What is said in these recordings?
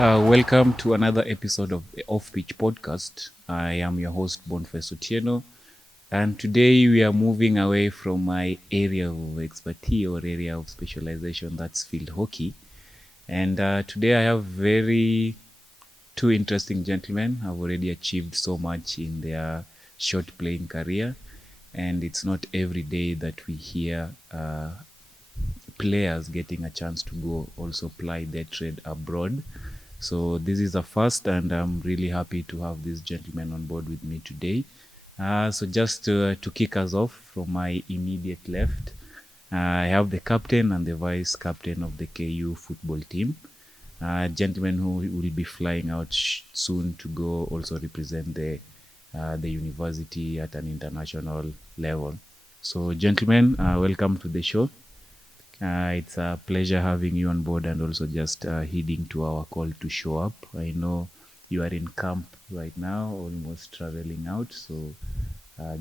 Welcome to another episode of the Off Pitch Podcast. I am your host, Boniface Otieno, and today we are moving away from my area of expertise or area of specialization, that's field hockey. And today I have two interesting gentlemen who have already achieved so much in their short playing career, and it's not every day that we hear players getting a chance to go also ply their trade abroad. So this is a first, and I'm really happy to have these gentlemen on board with me today. So just to kick us off, from my immediate left, I have the captain and the vice captain of the KU football team, gentlemen who will be flying out soon to go also represent the university at an international level. So gentlemen, welcome to the show. It's a pleasure having you on board and also just heeding to our call to show up. I know you are in camp right now, almost traveling out, so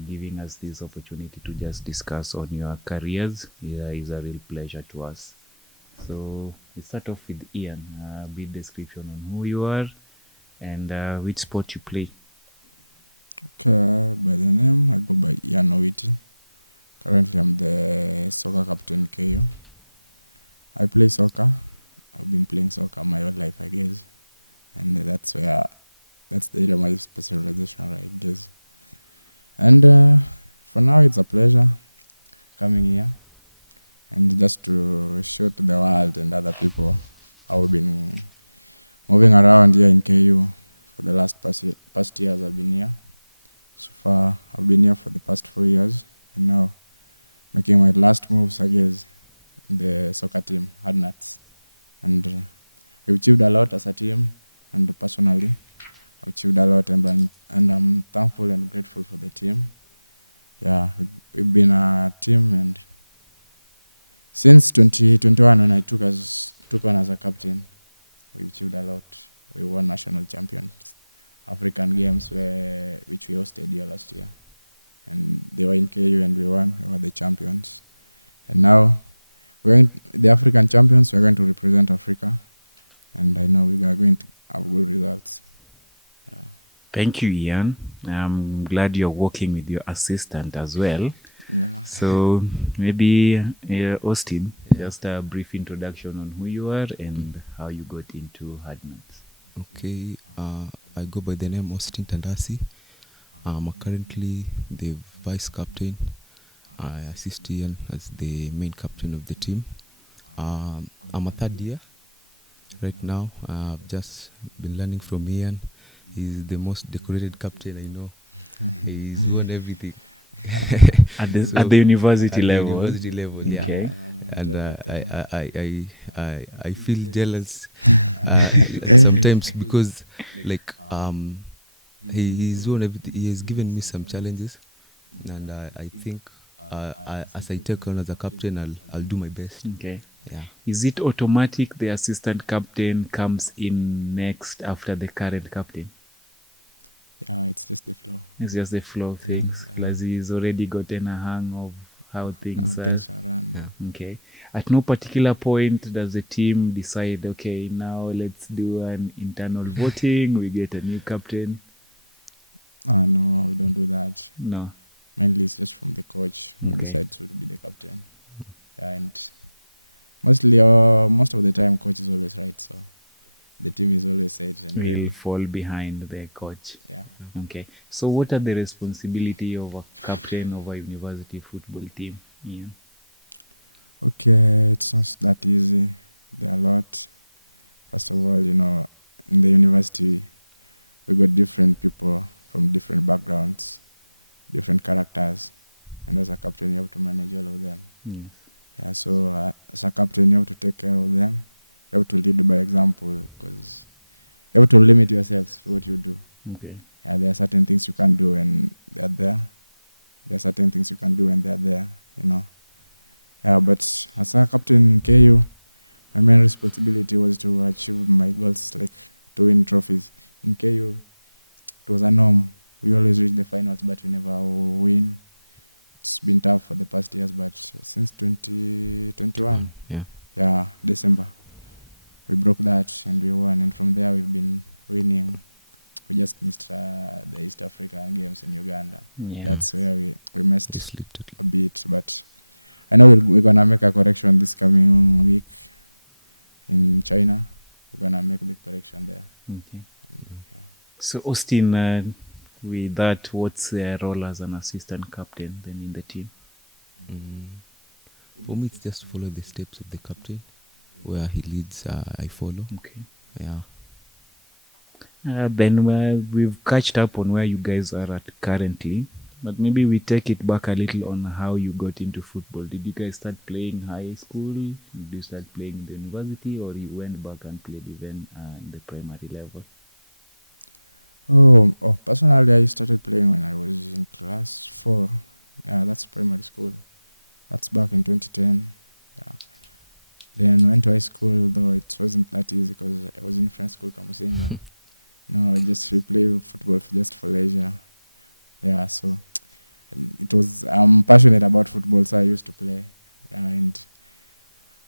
giving us this opportunity to just discuss on your careers is a real pleasure to us. So we start off with Ian. A bit description on who you are and which sport you play. Okay, by the name, I go by Ian Owiti. Currently, I'm the soccer captain KU. I play soccer. I've been playing soccer my whole life, I guess. And that's the area of my specialization, I guess. And for now, it's a pleasure coming here and just to show to the world and other people how we've been moving around here in KU for the past years I've been here. So far, I've been here for the past 4 years, and now making my last moves, I guess, in the soccer team, Hardnuts. And we've achieved a lot as a team, and personally, I've achieved a lot, and I'm thankful and grateful for the team. Yeah, we've been a team, and since 2021, when I took on as a captain, we've achieved a lot. We won national champions, African games which we hosted here last year. And they were in KU and we won. We were the champions. And now, the African champions, we're going to represent Africa. And I know we are going to have good results. Yeah. Thank you, Ian. I'm glad you're working with your assistant as well. Yeah. So maybe Austin, just a brief introduction on who you are and how you got into Hardnuts. Okay, I go by the name Austin Tandasi. I'm currently the vice captain. I assist Ian as the main captain of the team. I'm a third year right now. I've just been learning from Ian. He's the most decorated captain I know. He's won everything. At the university level. University level, yeah. Okay. And I feel jealous sometimes because he's won everything. He has given me some challenges, and I think as I take on as a captain, I'll do my best. Okay. Yeah. Is it automatic the assistant captain comes in next after the current captain? Yeah, it's just the flow. It's just the flow of things. Yeah. Plus he's already gotten a hang of how things are run, yeah. Okay. At no particular point does the team decide, okay, now let's do an internal voting, we get a new captain? No, we don't do that. No. Mainly it's just from the coach who Okay. decides who to be the captain. Yeah, and most of the time, coach is always right, so the team is always set and Really ready. fall behind the coach. Yeah. Okay. So what are the responsibility of a captain of a university football team, Ian? Okay, it's not that easy. There are a lot. First of all, in the university, we got different people from different backgrounds, different characters, and as a captain, you have to manage all of them. Yes. Yeah, so as a captain, you have to take care of them. You have to lead by example because you have to limit yourselves to what you do. Okay. Yeah, there are certain things you can't do when they're there. There are certain things you can do when they're there, Yeah, but as a captain in KU, my main responsibility was to achieve my goals, like to win trophies. In KU, it was a norm. We always reach the finals, but we never win. It's been tough for the past years, but since 2021, Yeah. December, we broke that and we won. And from there, we've been winning. We just missed the East African games in Uganda. Yeah. That's where we missed Just slipped it. a bit. But I know we're going to make a correction this coming week in China. We're going to make the correction there. Okay. And, yeah. So Austin, with that, what's their role as an assistant captain then in the team? For me, it's just follow the steps of the captain. Where he leads, I follow. Okay. Yeah. Then we've catched up on where you guys are at currently, but maybe we take it back a little on how you got into football. Did you guys start playing high school? Did you start playing in the university, or you went back and played even in the primary level? Personally, I started playing when I was in class 4. Yeah, that's primary school. That's back in 2010. Yeah. Then went to high school, though it wasn't that easy because I was in French school, Kamusinga. No, I just play football just for leisure. Yeah, so it was, I'm passionate about football, so I used to play. Yeah, and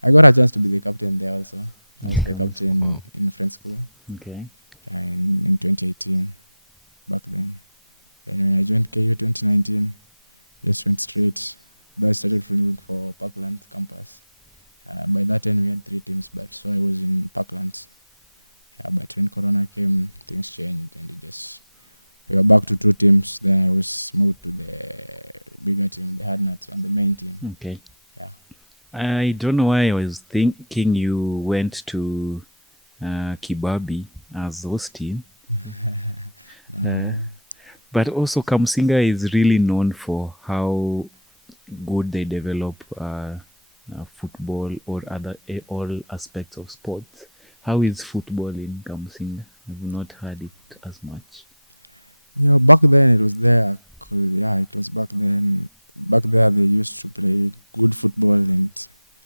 I got a chance to be the captain there also. I was the captain in French school. Okay. Yeah, in 2018, back then. And when I joined KU 2019, just went straight. Then I started filming for Parkland campus. By that time, we had 3 teams, but so I was in Parklands. Yeah, but when Corona came, things changed, and we were back to 2 teams. Then I was moved to the bigger team, the Hardnuts, and the main team. Okay. Yeah. I don't know why I was thinking you went to Kibabi as Austin. No. But also Kamsinga is really known for how good they develop football or all aspects of sports. How is football in Kamsinga? I've not heard it as much. Yeah, back then it was there. It was back then. Back there they used to play good football, and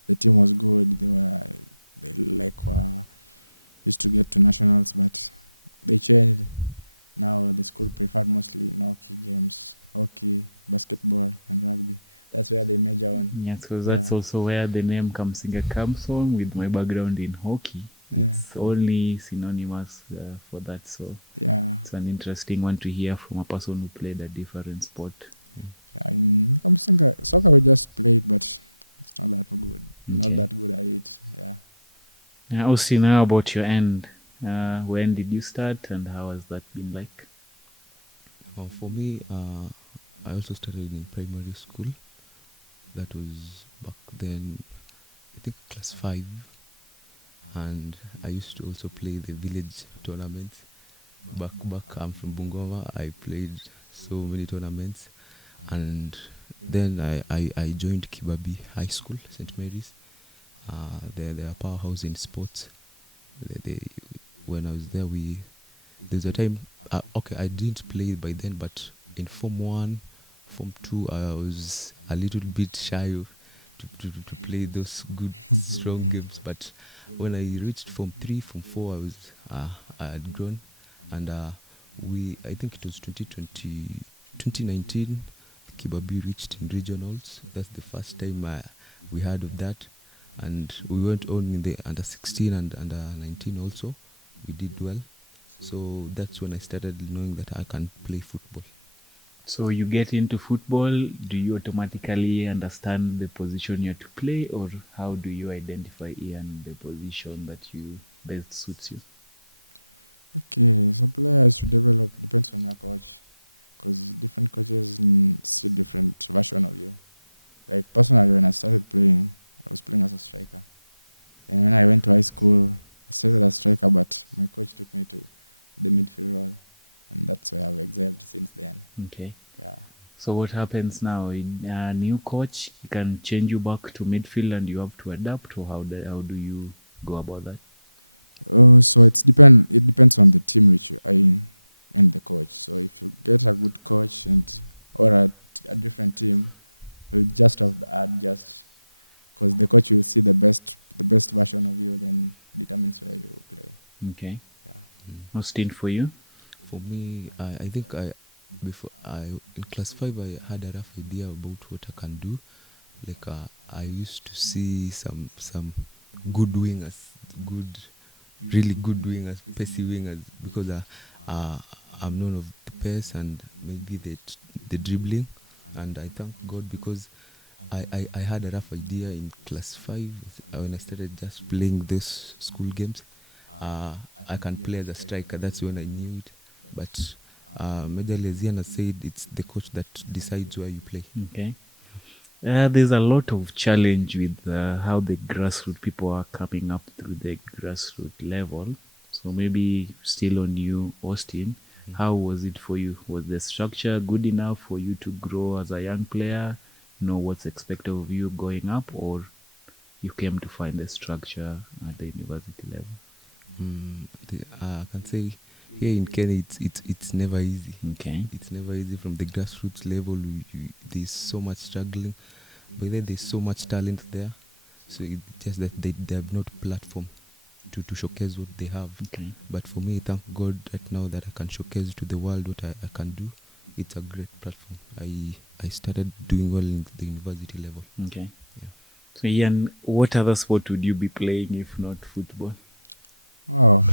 the team was good. They used to get to nationals, but they changed. Now the school preferred mostly hockey, basketball, and rugby. That's where they major on. Yes, because that's also where the name Kamsinga comes from. With my background in hockey, it's only synonymous for that. So yeah, it's an interesting one to hear from a person who played a different sport. Yeah, in Kamsinga, soccer we just played, but it's not that good. Not that good at it. Yeah. Austin, how about your end? When did you start, and how has that been like? For me, I also started in primary school. That was back then, I think class 5. And I used to also play the village tournaments. Back, I'm from Bungoma. I played so many tournaments. And then I joined Kibabi High School, St. Mary's. They're a powerhouse in sports. When I was there, there's a time, I didn't play by then, but in Form 1, Form 2, I was a little bit shy to play those good, strong games. But when I reached Form 3, Form 4, I had grown. And I think it was 2019, Kibabi reached in regionals. That's the first time we heard of that. And we went on in the under 16 and under 19 also. We did well. So that's when I started knowing that I can play football. So you get into football, do you automatically understand the position you have to play, or how do you identify the position that you best suits you? Okay, so players to develop depends on your coach, because different coaches see different version of you. Like personally, when I started playing, I was playing as a striker. And when I went to high school, I started as a striker, but my coach took me to the midfield role. And that's where I've excelled since then. Okay. Yeah. So what happens now? A new coach can change you back to midfield and you have to adapt, or how do you go about that? So it depends on the team which you are in and the coach. So if you get a good coach or a different team, you just have to adjust, because the coach will see the best version of you, then determines where you play. Okay. Yeah. Austin, for you? For me, I think in class 5 I had a rough idea about what I can do. Like I used to see some good wingers, good really good wingers, pacey wingers, because I'm known of the pace and maybe the dribbling, and I thank God because I had a rough idea in class 5 when I started just playing these school games. I can play as a striker. That's when I knew it. But Majorly, as Ian has said, it's the coach that decides where you play. Okay. There's a lot of challenge with how the grassroots people are coming up through the grassroots level. So maybe still on you, Austin. How was it for you? Was the structure good enough for you to grow as a young player? Know what's expected of you going up, or you came to find the structure at the university level? I can say here in Kenya, it's never easy. Okay. It's never easy from the grassroots level. There's so much struggling, but then there's so much talent there. So it's just that they have not platform to showcase what they have. Okay. But for me, thank God right now that I can showcase to the world what I can do. It's a great platform. I started doing well in the university level. Okay. Yeah. So Ian, what other sport would you be playing if not football? Oh,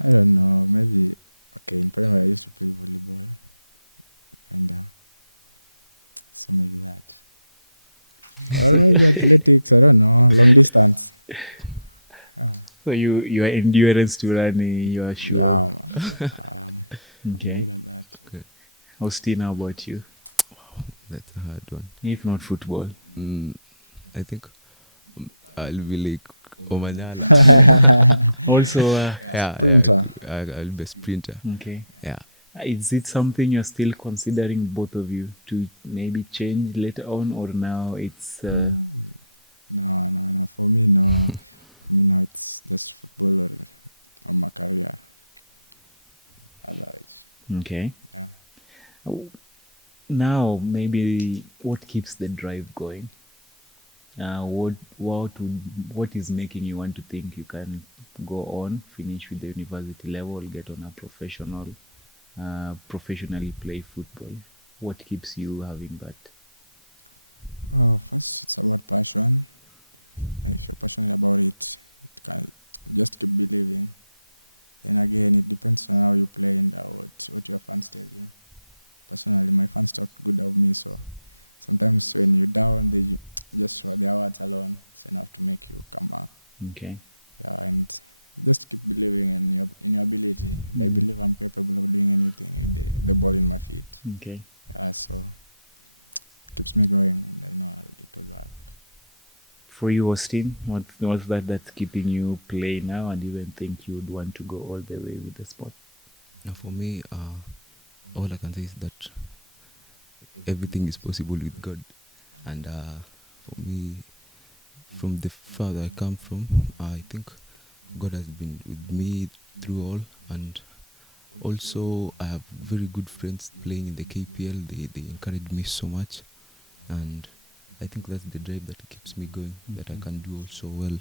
I don't know. Maybe, okay, in primary I used to play volleyball. And so maybe that. Or maybe athletics, I don't know. Long distance. So your endurance to running, you are sure? Yeah, I'm Okay. good at that. Okay. Austin, how about you? That's a hard one. If not football? I think I'll be like Omanyala. Also, Yeah, Sprinter. I'll be a sprinter. okay. Yeah. Is it something you're still considering, both of you, to maybe change later on, or now it's... No. For me, no. For me, now it's just football or my career. Otherwise, Okay. yeah. Now, maybe what keeps the drive going? What is making you want to think you can go on, finish with the university level, get on a professionally play football? What keeps you having that? First, it's about passion. If you're passionate about it, it can just keep believing. Then again, it depends on how you play and what your fans tell you. Personally, my fans talk good of me, so sometimes when you're down, they just show their words alone. It's enough to make you come back. Okay. Yeah, and just keep believing in your ability. And I believe I'm capable of doing anything with the ball in my feet. Okay. Yeah, so it keeps me going, and I know I'll get all back. For you, Austin, what's that's keeping you play now and even think you would want to go all the way with the sport? Now for me, all I can say is that everything is possible with God. And for me, from the far that I come from, I think God has been with me through all. And also, I have very good friends playing in the KPL. They encourage me so much. And I think that's the drive that keeps me going, that I can do also well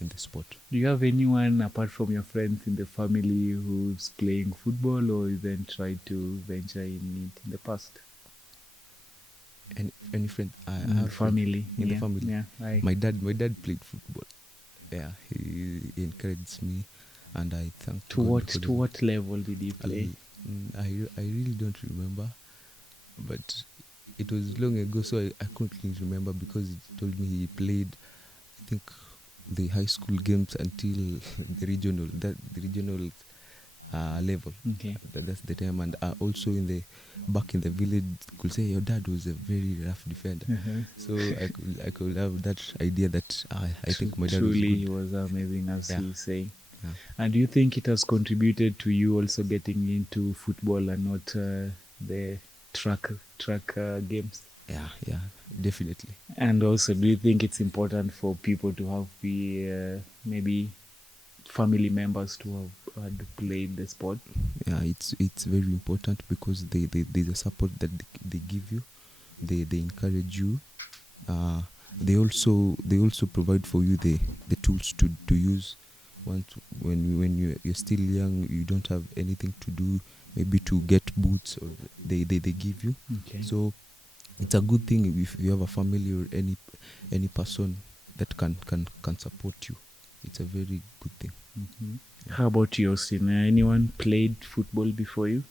in the sport. Do you have anyone apart from your friends in the family who's playing football or even tried to venture in it in the past? Any friend? I have family. in the family. Yeah. My dad played football. Yeah, he encouraged me, and I thank To God what because to what level did he play? I really don't remember, but it was long ago, so I couldn't remember because he told me he played, I think, the high school games until the regional level. Okay. That's the time, and also back in the village, could say your dad was a very rough defender. So I could have that idea that I think my dad Truly was was amazing, as Yeah. you say. Yeah. And do you think it has contributed to you also getting into football and not the track games? Yeah, definitely. And also, do you think it's important for people to have maybe family members to have had played the sport? Yeah, it's very important because there's a support that they give you. They encourage you. They also provide for you the tools to use. When you're still young, you don't have anything to do. Maybe to get boots, or they give you. Okay. So it's a good thing if you have a family or any person that can support you. it's a very good thing. How about you, Austin? Anyone played football before you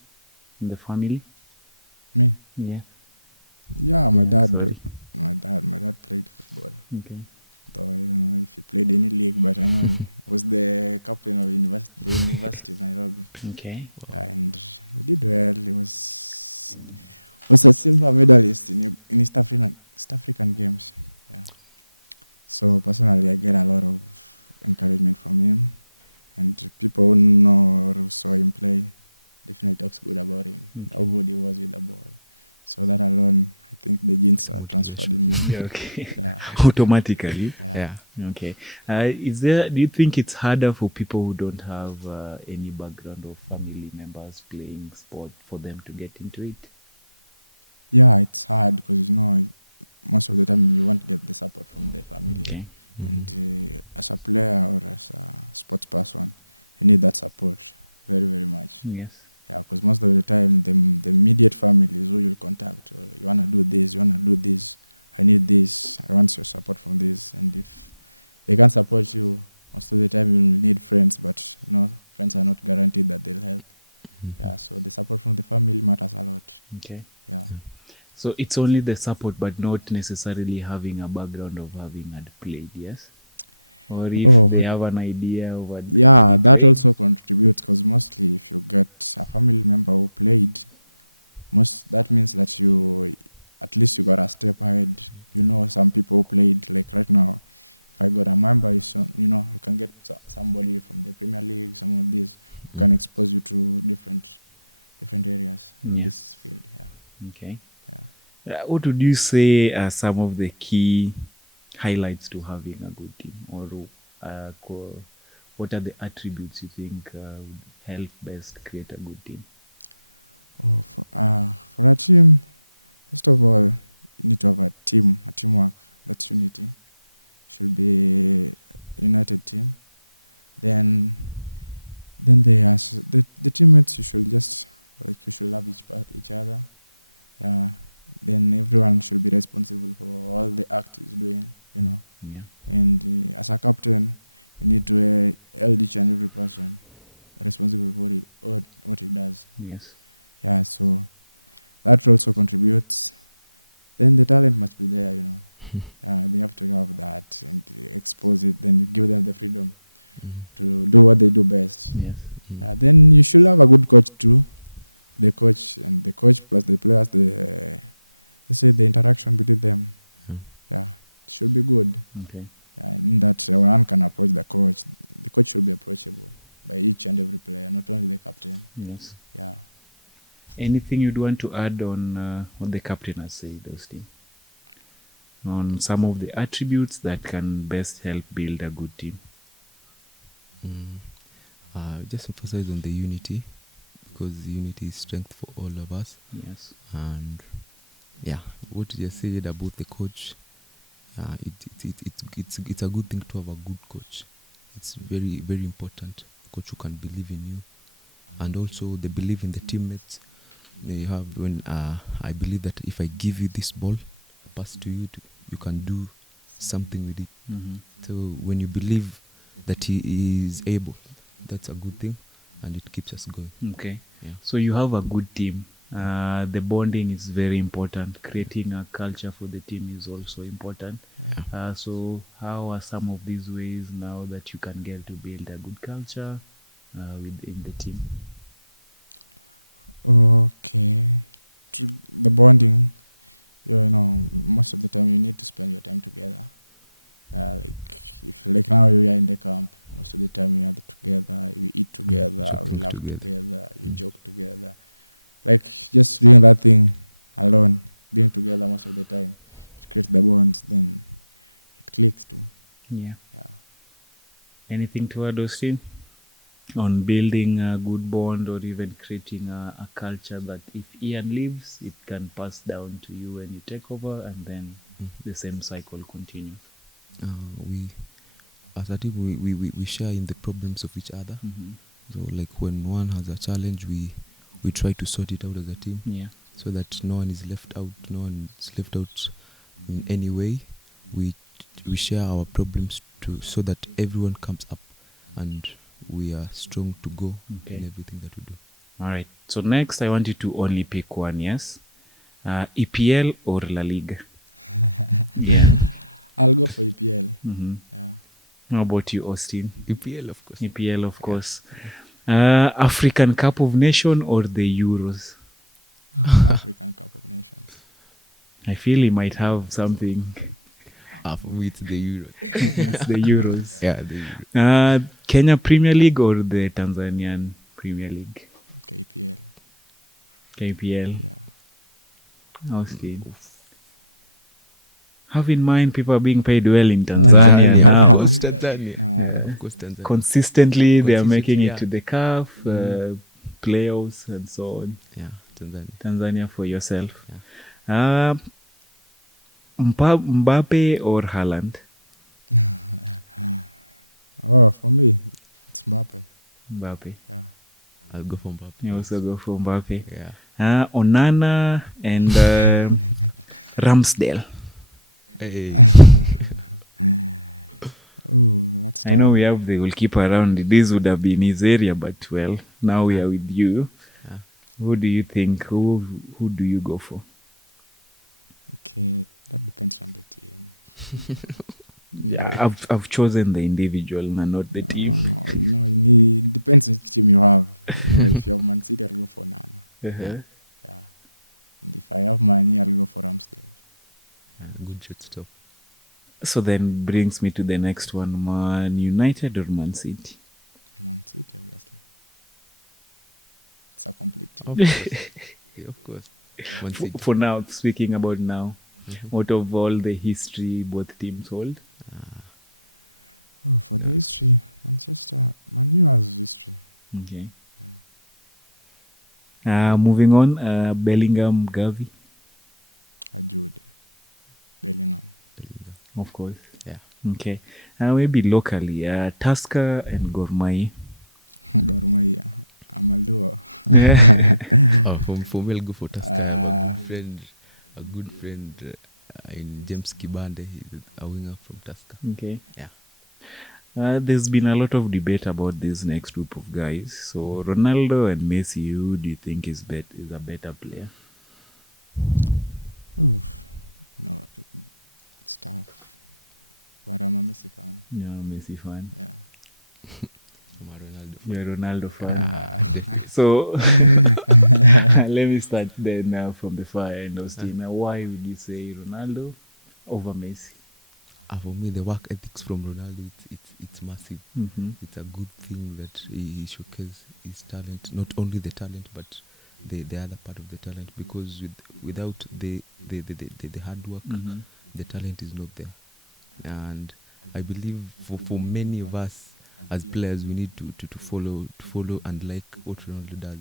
in the family? Me? Yeah. Yeah, my dad. Sorry. My dad played football. Okay. Though I don't know if he played any league, but I know he was the captain of the University of Nairobi. Okay. Yeah, and he did well. He was a silver medalist in East African games. Yeah. So personally, I get a lot of encouragement from him, and people who know or who saw him play definitely talks good about him, how good he was with the ball. So that alone, I think the genes are transferred in me. Yeah, okay. Yeah. Automatically. Yeah. Okay. Do you think it's harder for people who don't have any background of family members playing sport for them to get into it? Yeah, it's hard because, you know, most of the time you want to get the support from the family. Okay. And as a player or as a sports person, you need that support very, very much. Yes. Yeah, because most of the time, the immediate family is who you'll contact. Or you want to do this, you want to do this, I need this, I want your support from this. And if they can't support you, most of the time you'll need friends, but, you know, friends are not guaranteed that they'll help. Yeah, so the support from the family matters a lot. Okay. Yeah. So it's only the support, but not necessarily having a background of having had played, yes? Or if they have an idea of what Yeah, they that play. also contributes because mostly if you get a family member who played, that means that you at least you got a step ahead. You know, some people who played, like right now, if I got a member, you know, you can get somebody from the Premier League, some of these who can expose you to different areas in this field. Yeah. Okay. Yeah. What would you say are some of the key highlights to having a good team, or what are the attributes you think would help best create a good team? Oh, for a team, first of all, you need to have a teamwork. That's unity. Should be a united team. Then the teammates, you should just you should love each other. Yeah. Then everyone should be responsible for all the act is doing, you know. Yeah. And as a captain, you need to hold each and every person responsible for what he does. Yes. Yeah, so that also contributes. Then the talent must be there, you know. They have to have that and expose it. Then you give them the freedom to do what they do best. Yes. Then you should have a good coach too. The coach plus the players, let's say the interaction between them. Yeah, it should be good. Okay. Yeah, in that one can approach the coach. The coach should be approachable by each and every player, not only the captain. Yes. Yeah. Anything you'd want to add on what the captain has said, Austin? On some of the attributes that can best help build a good team? Just emphasize on the unity, because unity is strength for all of us. Yes. And yeah, what you just said about the coach, it's a good thing to have a good coach. It's very, very important. Coach who can believe in you, and also they believe in the teammates. They have I believe that if I give you this ball, pass to you, you can do something with it. So when you believe that he is able, that's a good thing, and it keeps us going. Okay. Yeah. So you have a good team. The bonding is very important. Creating a culture for the team is also important. Yeah. So how are some of these ways now that you can get to build a good culture within the team? Okay. The bonding, you know, most of the time you need to spend your time together. Like now we are in the camp, most of the time we are together, we eat together, we laugh together, you joke together. Like just doing that thing alone, being together most of the time, it creates the bonds, then it clicks too. Yeah. Yeah. Anything to add, Austin, on building a good bond or even creating a culture that if Ian leaves, it can pass down to you when you take over, and then the same cycle continues? As a team, we share in the problems of each other. So like when one has a challenge, we try to sort it out as a team. Yeah. So that no one is left out. No one is left out in any way. We we share our problems so that everyone comes up and we are strong to go in everything that we do. All right. So next, I want you to only pick one. Yes, EPL or La Liga. Yeah. I'll go for EPL. Mm-hmm. Yeah. How about you, Austin? EPL, of course. EPL, of course. African Cup of Nation or the Euros? African Cup of Nations. I feel he might have something. For me, it's the Euros. It's the Euros. Yeah, the Euros. Kenya Premier League or the Tanzanian Premier League? KPL. KPL. Yeah. Austin. Have in mind people are being paid well in Tanzania. Of course, Tanzania. Of course, Tanzania. Consistently, they are making yeah. it to the CAF, playoffs, and so on. Yeah, Tanzania. Tanzania for yourself. Mbappe or Haaland? Oh, for me, it's Mbappe. Mbappe. Yeah. I'll go for Mbappe. You also go for Mbappe. Yeah. Onana and Ramsdale. Hey. Oh, that's tough. I know we have the goalkeeper around. This would have been his area, but well, now we are with you. Yeah. Who do you think? Who do you go for? Okay, that depends on the team. Yeah, I've chosen the individual and not the team. It depends on which team you have. If you have Man City, I'll go for Nana. Uh-huh. Yeah. And if I have money, I'll go for Ramsdale. Good shot stop. So then brings me to the next one. Man United or Man City? Man City, obviously. It's a complete team. Of course. Yeah, of course. Man City. For now, speaking about now, out of all the history both teams hold? Oh, for the history, Man U has history. Okay. Yeah. Moving on, Bellingham, Gavi? Jude. Bellingham. Of course. Yeah. Okay. Maybe locally, Tusker and Gor Mahia. Gor Mahia. I'm a Luo. For me, I'll go for Tusker. A good friend in James Kibande. He's a winger from Tusker. Okay. Yeah. There's been a lot of debate about this next group of guys. So Ronaldo and Messi, who do you think is a better player? Oof. No, it's tough. But I'm a Messi fan. Yeah, Messi fan. Yeah. I'm a Ronaldo. You're a Ronaldo fan. So let me start then from the far end, Austin. Why would you say Ronaldo over Messi? For me, the work ethics from Ronaldo, it's massive. Mm-hmm. It's a good thing that he showcases his talent, not only the talent, but the other part of the talent. Because without the hard work, the talent is not there. And I believe for many of us as players, we need to follow and like what Ronaldo does,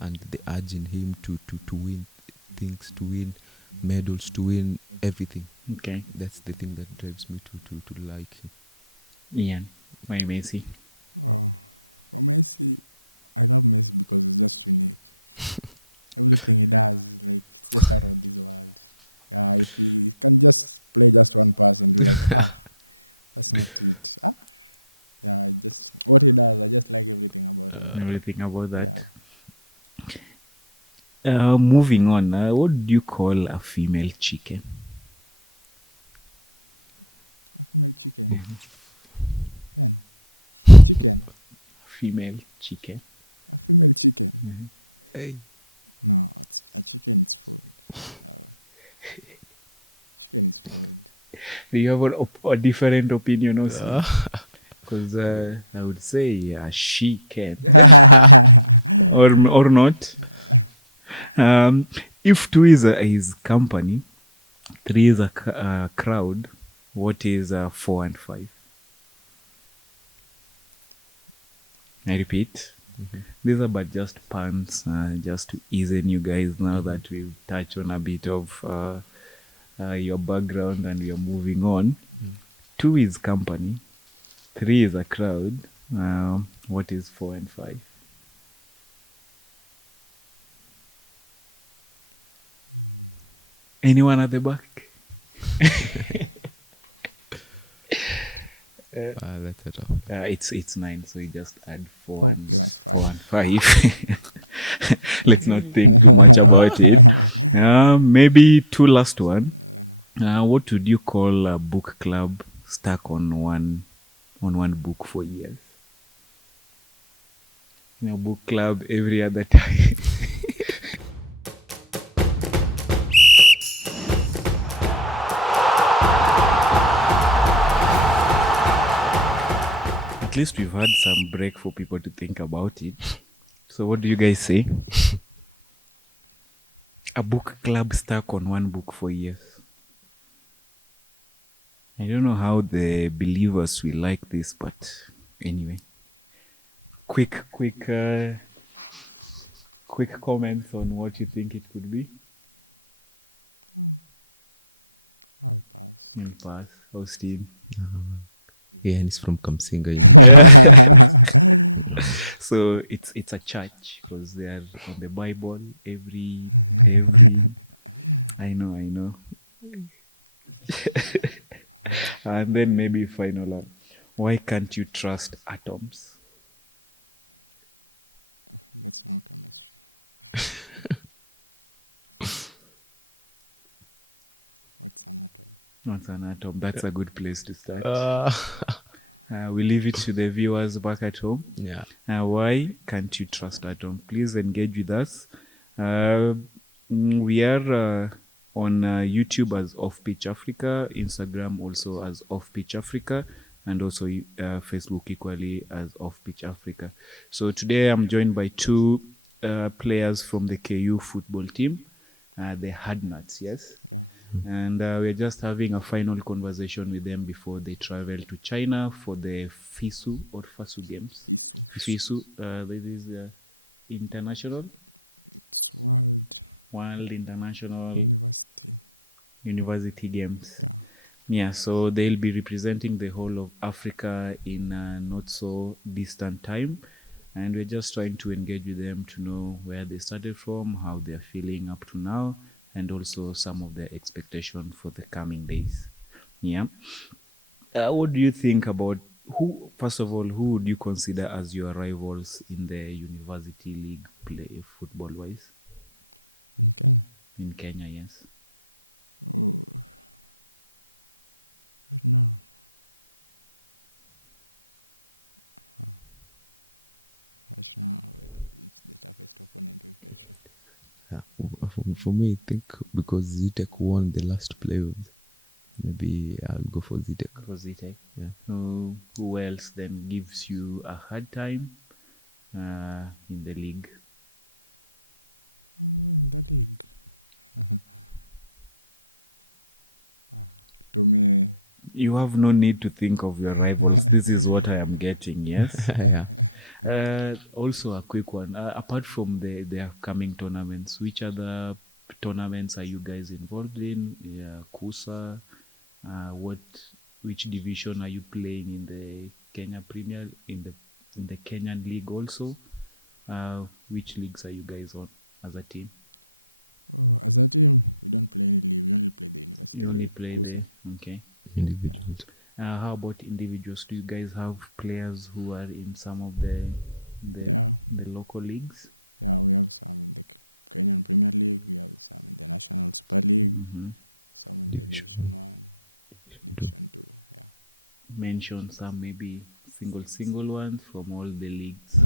and the urge in him to win things, to win medals, to win everything. Okay. That's the thing that drives me to like him. Yeah. Why Messi? Oh, for Messi, I love Messi because it's just unique. Everything he does, it's just out of this world. Yeah, if he can just play just one pass and be like, that's not it. Yeah, what he does, I just like everything about him. Everything about that. Yeah. Moving on, what do you call a female chicken? A female chicken. Hen. Chicken. Female chicken. A female chicken. Hey. No, a chicken is food. Chicken is food. Do you have a different opinion also? Because I would say she can. or not. If 2 is his company, 3 is a crowd, what is 4 and 5? I repeat. These are but just puns, just to ease in you guys now that we've touched on a bit of your background and you're moving on. 2 is company, 3 is a crowd. What is 4 and 5? Mm. Anyone at the back? That's better. It's 9, so you just add 4 4 and plus 5. 4 and 5. Let's not think too much about it. Maybe 2 last one. What would you call a book club stuck on one book for years? Book club every other time. At least we've had some break for people to think about it. So what do you guys say? A book club stuck on one book for years. I don't know how the believers will like this, but anyway. Quick comments on what you think it could be. I'll pass. You pass. Austin. Yeah, and it's from Kamsinga. So it's a church because they are on the Bible every I know. And then maybe final one. Why can't you trust atoms? That's no chemistry. What's an atom? Not an atom. That's a good place to start. We leave it to the viewers back at home. Yeah. Why can't you trust atom? Please engage with us. We are on YouTube as Off Pitch Africa, Instagram also as Off Pitch Africa, and also Facebook equally as Off Pitch Africa. So today I'm joined by 2 players from the KU football team, the Hardnuts, yes? Yeah. And we're just having a final conversation with them before they travel to China for the FISU or FISU games. FISU. FISU, this is international? It's World International University Games. Yeah. Yeah, so they'll be representing the whole of Africa in a not so distant time. And we're just trying to engage with them to know where they started from, how they're feeling up to now, and also some of their expectation for the coming days. Yeah. What do you think about first of all, who would you consider as your rivals in the university league play football-wise? In Kenya? In Kenya, yes. Oh. Right now. Right now, it's the toughest opponent we face, right? Yeah. For me, I think because Zitek won the last playoffs, maybe I'll go for Zitek. For Zitek. Yeah. Who else then gives you a hard time in the league? In the league. To me, you have no need to think of the rivals. This is what I am getting, yes? Yeah. Also a quick one. Apart from the upcoming tournaments, which other tournaments are you guys involved in? KUSA? Which division are you playing in the Kenya Premier, in the Kenyan League also? Which leagues are you guys on as a team? Oh, as a team, we don't play any league. We only play the university You only league. play KUSA. okay. Individual. How about individuals? Do you guys have players who are in some of the local leagues? Yeah, we have some in the Kenyan Premier League. We have some in the National Super League. Mm-hmm. Some in the Division 1, Division 2. Yeah. Mention some maybe single ones from all the leagues.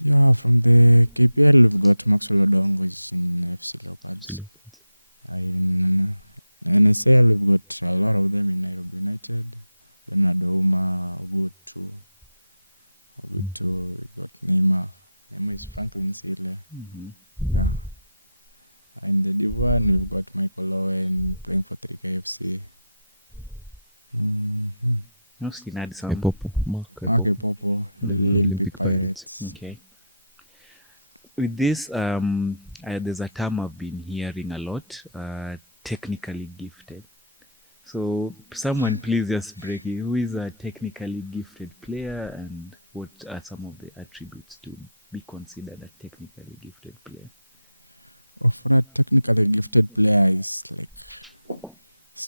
Yeah, from the KPL, we've got Maxwell Odongo, which is in FC Leopards. In NSL, we've got a lot of them in Nairobi United. Leonard Ouma, Ogutu. We've got Neymar. Neymar is Franklin Sile. Mm-hmm. Yeah. In the Div1, we've got Michael Owen playing for 3KFC. Mm-hmm. No, still add some. Mark Popo, Olympic Pirates. Okay. With this, there's a term I've been hearing a lot, technically gifted. So someone please just break it. Who is a technically gifted player and what are some of the attributes to be considered a technically gifted player? Oh, for a technically gifted player, it's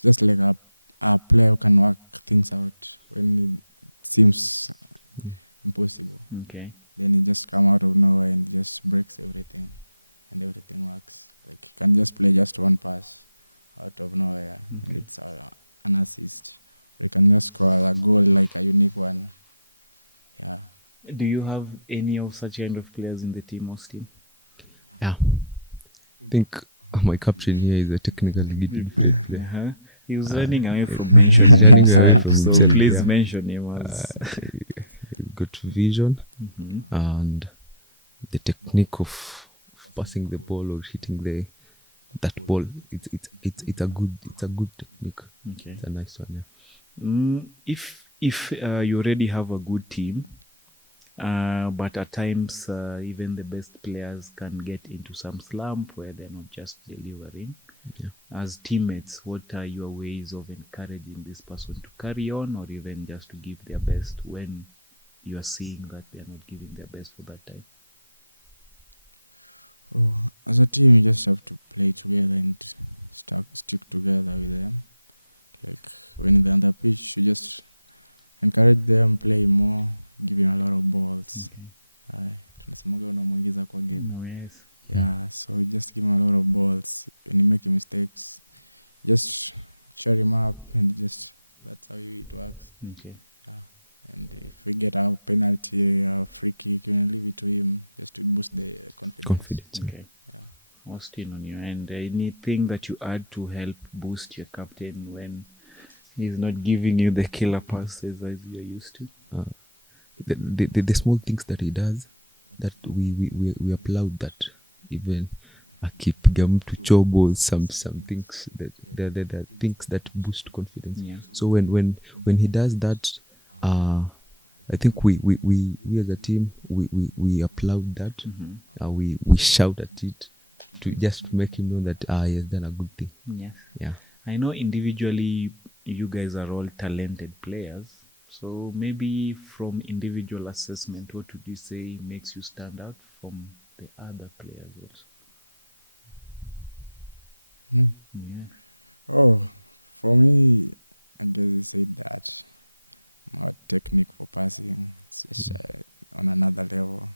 just like a player who can work things out. When seems impossible. Okay. Then he just come out of nowhere and just breaks everything, and everything works. Like he can just play just one pass out of nowhere, and Okay. it's an assist. Or he can just score a goal, like a unique one. Yeah. Do you have any of such kind of players in the team, Austin? Yeah. I think my captain here is a technically gifted player. Uh-huh. He was running away from mentioning Running away from so himself, please yeah. mention him as. He's got vision Mhm. and the technique of passing the ball or hitting that ball. It's a good technique. Okay. It's a nice one. Yeah. If you already have a good team, but at times even the best players can get into some slump where they're not just delivering. Yeah. As teammates, what are your ways of encouraging this person to carry on, or even just to give their best when you are seeing that they're not giving their best for that time? Oh, as a team, you just have to play together and stick together with them. Like when they're on the pitch, you just encourage them, play more, give him a lot of balls. Tunasemaga unamwingiza kwa game. Oh, yes. Yeah, so just give him a lot of balls. When you make mistakes, just cheer him up, and just that's how it works. Okay. Yeah. And if we get a penalty, a free kick, you can leave it to him just to boost the confidence. Okay. Yeah. Austin, on you, and anything that you add to help boost your captain when he's not giving you the killer passes as you're used to? The small things that he does, that we applaud that. Even akipiga mtu chobo, some things that the things that boost confidence. Yeah. So when he does that, I think we as a team we applaud that. Mhm. We shout at it to just make him know that he has done a good thing. Yes. Yeah. I know individually you guys are all talented players. So maybe from individual assessment, what would you say makes you stand out from the other players also? Me? Yeah. Oh, for me, I guess you said that my technique for passing is just on another level.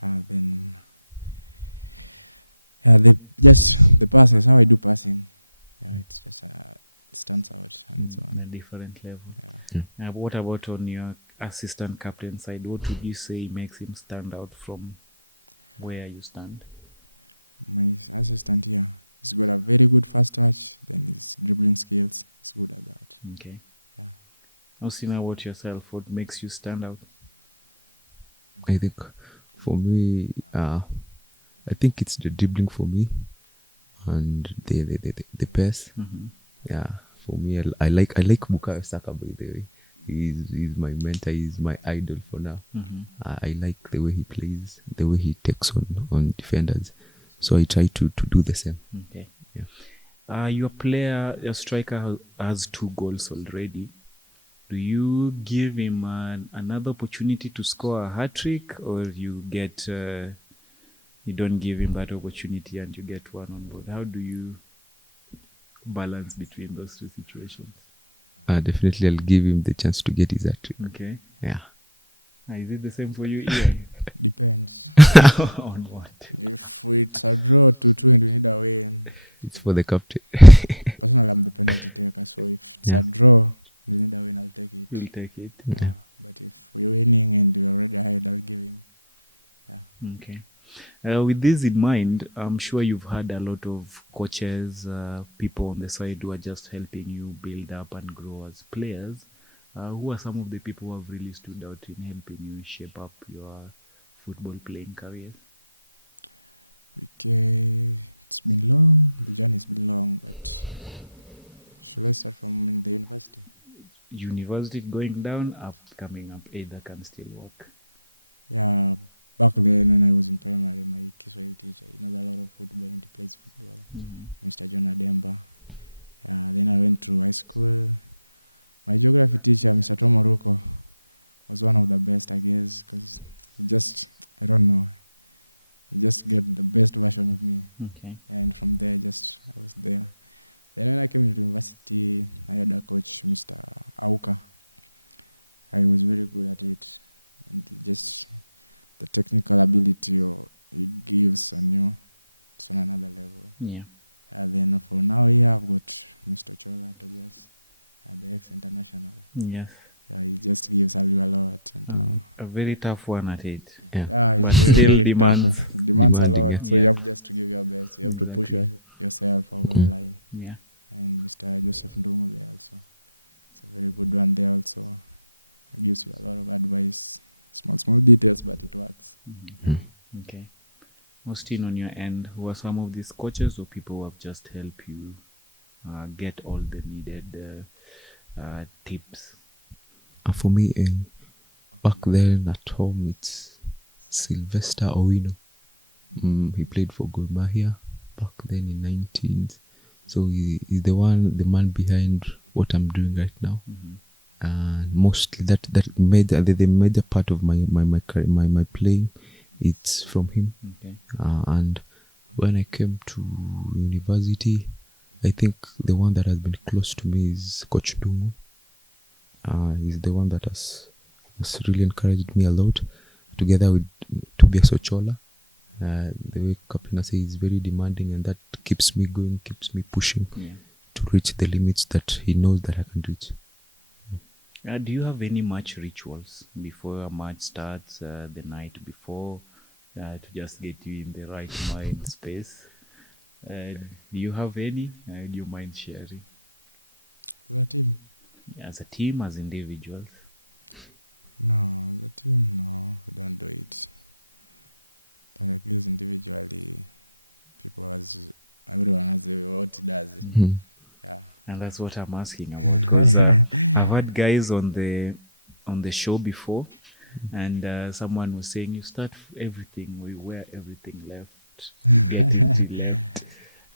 Then, the passes, how I do passing, yeah, it's just it stands out on its A own. different level. Yeah. What about on your assistant captain side? What would you say makes him stand out from where you stand? My assistant here, he's got a very good first touch. Then his dribbling skills, he's good at that. Okay. Yeah. Now, see now what yourself, what makes you stand out? I think for me, I think it's the dribbling for me, and the pace. Mm-hmm. Yeah, for me, I like Bukayo Saka, by the way. He's my mentor. He's my idol for now. Mm-hmm. I like the way he plays, the way he takes on defenders. So I try to do the same. Okay. Yeah. Your striker has 2 goals already. Do you give him another opportunity to score a hat-trick, or you don't give him that opportunity and you get one on board? How do you balance between those 2 situations? Definitely, I'll give him the chance to get his hat-trick. Okay. Yeah. Is it the same for you, Ian? Depends. On what? If it's a draw 2-2 and we need a win, It's for the captain. personally, I'm the penalty taker. So if it's Yeah. a draw, we need a win, I'll take it. We'll take it. Yeah. But if we're winning and we're already ahead, I'll give him. Yeah. Okay. With this in mind, I'm sure you've had a lot of coaches, people on the side who are just helping you build up and grow as players. Who are some of the people who have really stood out in helping you shape up your football playing career? Okay, it's been long. The journey's been long, but should I start from in the university? University going down, up, coming up, either can still work. Yeah, back then when I was in primary, my Kiswahili teacher, he knows a lot of football and he plays football. Mr. John Ademba. Yeah, then I went to high school. My geography teacher, Mr. Tomoruko, was one of the best, I guess, because he just, I don't know, he just got the best version of me. Okay. And from there, I was there. Then when I came into university, I had a coach, Mr. Auka. I was very good at it, and just the technical ability it gives on you, it's on another level. Yeah. Then for now, yeah, I've got Mr. Chola Tobias, the ex-international. Yes. Yeah, he just gives you a lot, and A very tough one at it. yeah, But it's still very demands. tough. Demands a Demanding, lot, yeah. so you have just to give your best. You have to push yourself over the line. Yeah. And Mr. Joseph Ndungu there also. It's a very good one there also. It gives you a lot of advice. Small details, but it works. Mm-hmm. Yeah. Okay. Austin, on your end, who are some of these coaches or people who have just helped you get all the needed tips? For me, back then at home, it's Sylvester Owino. He played for Gor Mahia back then in 19s. So he's the man behind what I'm doing right now. Mm-hmm. And mostly that made the major part of my playing, it's from him. Okay. And when I came to university, I think the one that has been close to me is Coach Dungu. He's the one that has really encouraged me a lot, together with Tobias Ochola. The way Captain says, is very demanding, and that keeps me going, keeps me pushing to reach the limits that he knows that I can reach. Do you have any match rituals before a match starts, the night before, to just get you in the right mind space? Do you have any? Do you mind sharing? The team? As a team, as individuals? No, the team, no, we don't do it. And at least individually, everyone has what he does. Mm-hmm. Yeah. And that's what I'm asking about. Because I've had guys on the show before, and someone was saying, you start everything, we wear everything left, you get into left,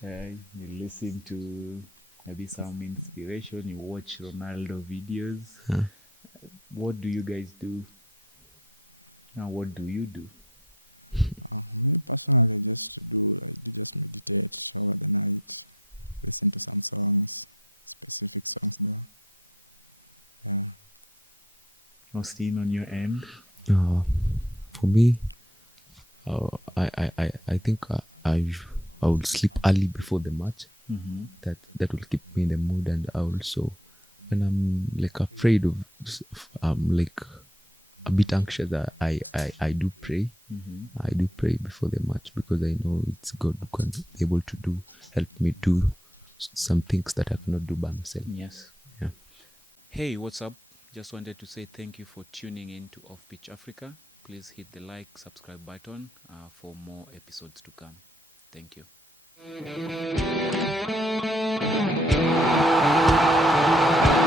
you listen to maybe some inspiration, you watch Ronaldo videos. Huh. What do you guys do? And what do you do? Me personally, I do just meditate over the night, listen to some songs, specific songs though. Yeah. Austin, on your end? For me, I think I will sleep early before the match. Mm-hmm. That will keep me in the mood, and also when I'm like afraid of like a bit anxious, I do pray. Mm-hmm. I do pray before the match, because I know it's God who can be able to help me do some things that I cannot do by myself. Yes. Yeah. Hey, what's up? Just wanted to say thank you for tuning in to Off Pitch Africa. Please hit the like, subscribe button for more episodes to come. Thank you.